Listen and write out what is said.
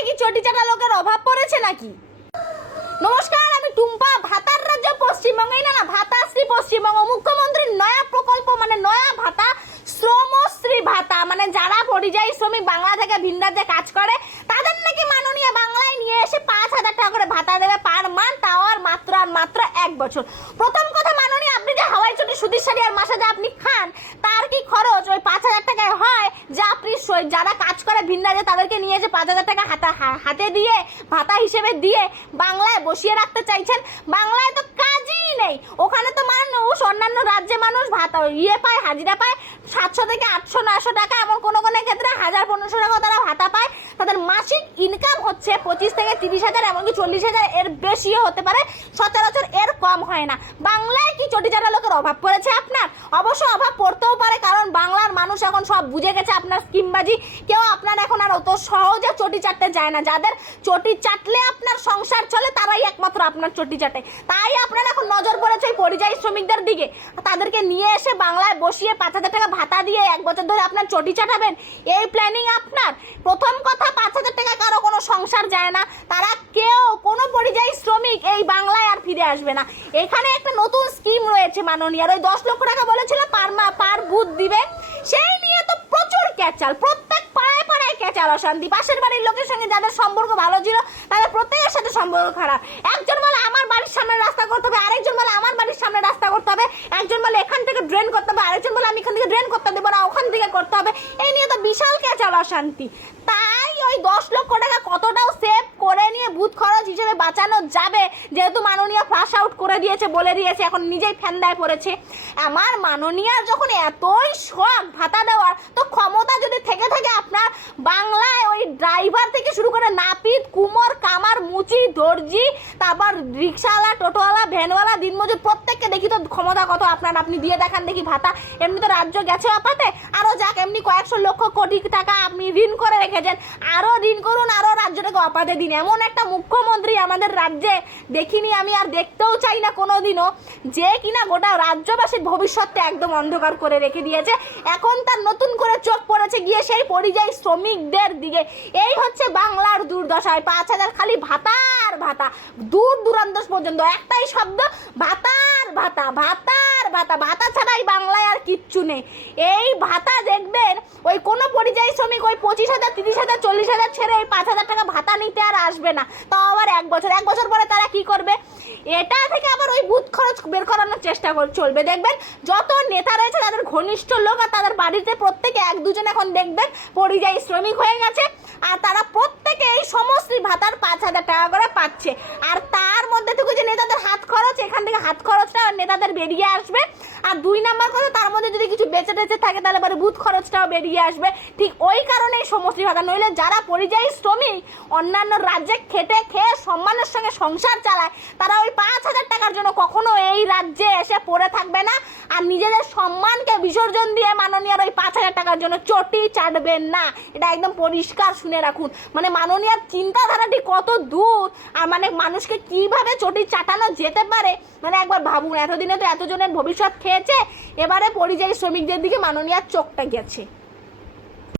বাংলায় কি চটি চাটা লোকের অভাব পড়েছে নাকি? নমস্কার, আমি টুম্পা। ভাতার রাজ্য পশ্চিমবঙ্গেই না ভাতাশ্রী পশ্চিমবঙ্গ মুখ্যমন্ত্রীর নয়া প্রকল্প মানে নয়া ভাতা শ্রমশ্রী ভাতা, মানে যারা পরিযায়ী শ্রমিক বাংলা থেকে ভিন রাজ্যে কাজ করে তাদের নাকি মাননীয় বাংলায় নিয়ে এসে 5,000 টাকা করে ভাতা দেবে পার মান, তাও আর মাত্র 1 বছর। প্রথম কথা মাননীয়, আপনি যে হাওয়াই চটি সুতির শাড়ি আর মাসে যে আপনি খান তার কি খরচ ওই 5,000 টাকায় হয় যে আপনি যারা কাজ করে ভিন রাজ্যে তাদেরকে নিয়ে এসে 5,000 টাকা হাতে দিয়ে ভাতা হিসেবে দিয়ে বাংলায় বসিয়ে রাখতে চাইছেন? বাংলায় তো কাজই নেই, ওখানে তো মানুষ অন্যান্য রাজ্যে মানুষ ভাতা পায়, হাজিরা পায় 700 থেকে 800 900 টাকা, এমন কোনো ক্ষেত্রে 1000-1500 টাকা তারা ভাতা পায়। তাদের মাসিক ইনকাম হচ্ছে 25 থেকে 30,000, এমনকি 40,000, এর বেশিও হতে পারে, সচরাচর এর কম হয় না। বাংলায় কি চটি চাটা লোকের অভাব পড়েছে আপনার? অবশ্য অভাব পড়তেও পারে, কারণ বাংলার মানুষ এখন সব বুঝে গেছে আপনার স্কিমবাজি। কেউ আপনার এখন আর অত সহজে চটি চাটতে যায় না। যাদের চটি চাটলে আপনার সংসার চলে তারাই একমাত্র আপনার চটি চাটে। তাই আপনার এখন নজর পড়েছে ওই পরিযায়ী শ্রমিকদের দিকে। তাদেরকে নিয়ে এসে বাংলায় বসিয়ে 5,000 টাকা ভাতা দিয়ে 1 বছর ধরে আপনার চটি চাটাবেন, এই প্ল্যানিং আপনার? প্রথম কথা, 5,000 টাকা কারো কোনো সংসার যায় না, তারা কেউ কোনো পরিযায়ী শ্রমিক এই বাংলায় আর ফিরে আসবে না। এখানে একটা নতুন স্কিম রয়েছে মাননীয়, ওই 10 লক্ষ টাকা বলেছিল পার বুথ দিবে, সেই নিয়ে তো প্রচুর ক্যাচাল, প্রত্যেক পাড়ায় পাড়ায় ক্যাচাল, অশান্তি। পাশের বাড়ির লোকের সঙ্গে যাদের সম্পর্ক ভালো ছিল তাদের প্রত্যেকের সাথে সম্পর্ক খারাপ। একজন বলে আমার বাড়ির সামনে রাস্তা করতে হবে, আরেকজন বলে আমার বাড়ির সামনে রাস্তা করতে হবে, একজন বলে এখান থেকে ড্রেন করতে হবে, আরেকজন বলে আমি এখান থেকে ড্রেন করতে দেবো না, ওখান থেকে করতে হবে। এই নিয়ে তো বিশাল ক্যাচাল, অশান্তি। তাই ওই 10 লক্ষ টাকা কতটাও সেভ করে নিয়ে বুথ খরচ হিসেবে বাঁচানো যাবে, যেহেতু মাননীয় ফ্লাশ আউট করে দিয়েছে, বলে দিয়েছে, এখন নিজেই ফ্যান্দায় পড়েছে। আমার মাননীয় যখন এতই শখ ভাতা দেওয়ার, তো ক্ষমতা যদি থেকে থাকে আপনার, বাংলায় ওই ড্রাইভার থেকে শুরু করে নাপিত, কুমোর, কামার, মুচি, দর্জি, তারপর রিক্সাওয়ালা, টোটোওয়ালা, ভ্যানওয়ালা, দিনমজুর, প্রত্যেককে দেখি তো ক্ষমতা কত আপনার, আপনি দিয়ে দেখান দেখি ভাতা। এমনি তো রাজ্য গেছে আপাতে, আরো যাক, এমনি কয়েকশো লক্ষ কোটি টাকা আপনি ঋণ করে রেখেছেন, আরো ঋণ করুন, আরো রাজ্যটাকে অপাতে দিন। এমন একটা মুখ্যমন্ত্রী আমাদের রাজ্যে দেখিনি আমি, আর দেখতেও চাই না কোনোদিনও, যে কিনা গোটা রাজ্যবাসীর ভবিষ্যৎটা একদম অন্ধকার করে রেখে দিয়েছে। এখন তার নতুন করে চোখ পড়েছে গিয়ে সেই পরিযায়ী শ্রমিকদের দিকে। এই হচ্ছে বাংলার দুর্দশায়, 5,000 খালি ভাতার ভাতা, দূর দূরান্ত পর্যন্ত একটাই শব্দ, ভাতার ভাতা, ভাতার ভাতা। ভাতা ছাড়াই বাংলায় আর কিচ্ছু নেই। এই ভাতা দেখবেন ওই কোনো পরিযায়ী শ্রমিক ওই 25,000, 30,000, 40,000 ছেড়ে এই 5,000 টাকা ভাতা নিতে আর আসবে না, তাও আবার 1 বছর পরে তারা কি করবে? এটা থেকে আবার ওই বুথ খরচ বের করানোর চেষ্টা চলবে। দেখবেন যত নেতা রয়েছে তাদের ঘনিষ্ঠ লোক আর তাদের বাড়িতে প্রত্যেকে 1-2 জন এখন দেখবেন পরিযায়ী শ্রমিক হয়ে গেছে, আর তারা প্রত্যেকে এই সমস্ত ভাতার 5,000 টাকা করে পাচ্ছে। আর তার মধ্যে থেকে যে নেতাদের হাত খরচ, এখান থেকে হাত খরচটা নেতাদের বেরিয়ে আসবে। আর 2 নাম্বার কথা, তার মধ্যে যদি কিছু বেঁচে টেচে থাকে তাহলে পরে বুথ খরচটাও বেরিয়ে আসবে। ঠিক ওই কারণেই সমস্ত ভাতা। নইলে যারা পরিযায়ী শ্রমিক অন্যান্য রাজ্যে খেটে খেয়ে সম্মানের সঙ্গে সংসার চালায়, তারা ওই 5,000 টাকার জন্য কখনো এই রাজ্যে এসে পড়ে থাকবে না, আর নিজেদের সম্মানকে বিসর্জন দিয়ে মাননীয় ওই 5,000 টাকার জন্য চটি চাটবেন না। এটা একদম পরিষ্কার শুনে রাখুন। মানে মাননীয় চিন্তাধারাটি কত দূর, আর মানে মানুষকে কিভাবে চটি চাটানো যেতে পারে, মানে একবার ভাবুন। এতদিনে তো এতজনের ভবিষ্যৎ খেয়েছে, এবারে পরিযায়ী শ্রমিকদের দিকে মাননীয় চোখটা গেছে।